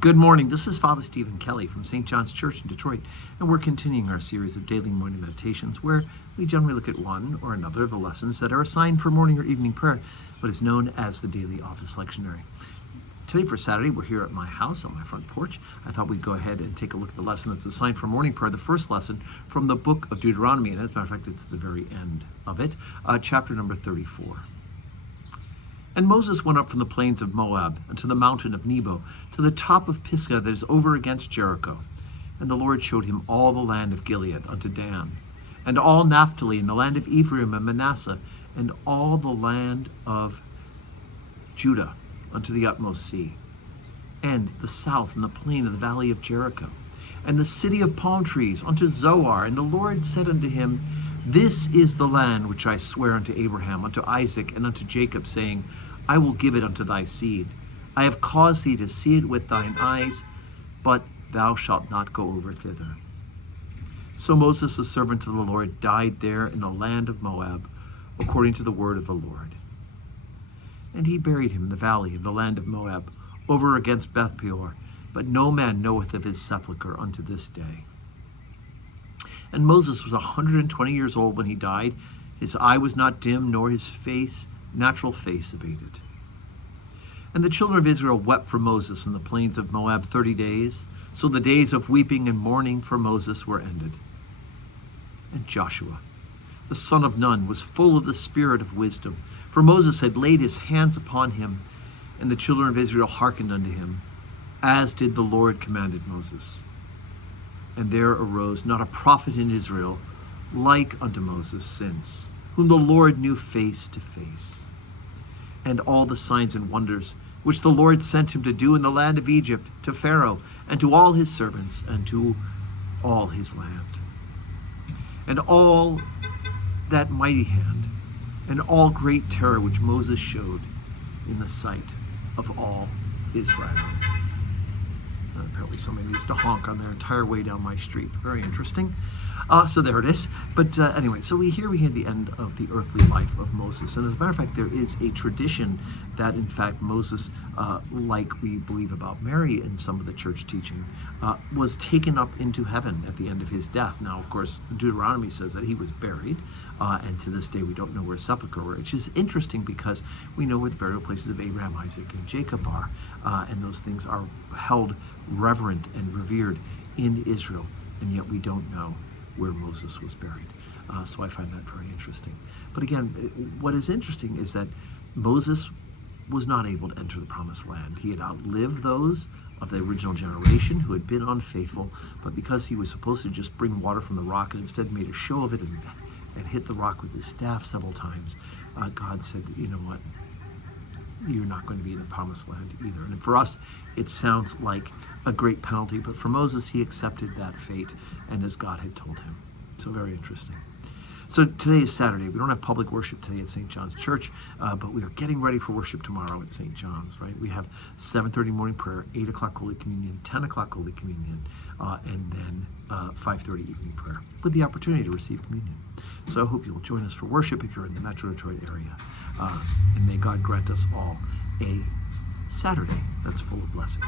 Good morning. This is Father Stephen Kelly from St. John's Church in Detroit, and we're continuing our series of daily morning meditations where we generally look at one or another of the lessons that are assigned for morning or evening prayer, what is known as the Daily Office Lectionary. Today for Saturday, we're here at my house on my front porch. I thought we'd go ahead and take a look at the lesson that's assigned for morning prayer, the first lesson from the book of Deuteronomy, and as a matter of fact, it's the very end of it, chapter number 34. And Moses went up from the plains of Moab unto the mountain of Nebo, to the top of Pisgah that is over against Jericho. And the Lord showed him all the land of Gilead unto Dan, and all Naphtali, and the land of Ephraim and Manasseh, and all the land of Judah unto the utmost sea, and the south and the plain of the valley of Jericho, and the city of palm trees unto Zoar. And the Lord said unto him, This is the land which I swear unto Abraham, unto Isaac, and unto Jacob, saying, I will give it unto thy seed. I have caused thee to see it with thine eyes, but thou shalt not go over thither. So Moses, the servant of the Lord, died there in the land of Moab, according to the word of the Lord. And he buried him in the valley of the land of Moab, over against Beth Peor, but no man knoweth of his sepulchre unto this day. And Moses was 120 years old when he died. His eye was not dim, nor his natural face abated. And the children of Israel wept for Moses in the plains of Moab 30 days. So the days of weeping and mourning for Moses were ended. And Joshua, the son of Nun, was full of the spirit of wisdom, for Moses had laid his hands upon him, and the children of Israel hearkened unto him, as did the Lord commanded Moses. And there arose not a prophet in Israel like unto Moses since, whom the Lord knew face to face. And all the signs and wonders which the Lord sent him to do in the land of Egypt, to Pharaoh, and to all his servants, and to all his land. And all that mighty hand, and all great terror which Moses showed in the sight of all Israel. Apparently somebody needs to honk on their entire way down my street. Very interesting. So there it is. But anyway, so we had the end of the earthly life of Moses. And as a matter of fact, there is a tradition that, in fact, Moses, like we believe about Mary in some of the church teaching, was taken up into heaven at the end of his death. Now, of course, Deuteronomy says that he was buried, and to this day we don't know where his sepulchre were, which is interesting because we know where the burial places of Abraham, Isaac, and Jacob are, and those things are held reverent and revered in Israel, and yet we don't know where Moses was buried. So I find that very interesting. But again, what is interesting is that Moses was not able to enter the promised land. He had outlived those of the original generation who had been unfaithful, but because he was supposed to just bring water from the rock and instead made a show of it and hit the rock with his staff several times, God said, you know what? You're not going to be in the promised land either. And for us, it sounds like a great penalty, but for Moses, he accepted that fate, and as God had told him. So very interesting. So today is Saturday. We don't have public worship today at St. John's Church, but we are getting ready for worship tomorrow at St. John's, right? We have 7:30 morning prayer, 8 o'clock Holy Communion, 10 o'clock Holy Communion, and then 5:30 evening prayer with the opportunity to receive communion. So I hope you will join us for worship if you're in the Metro Detroit area. And may God grant us all a Saturday that's full of blessings.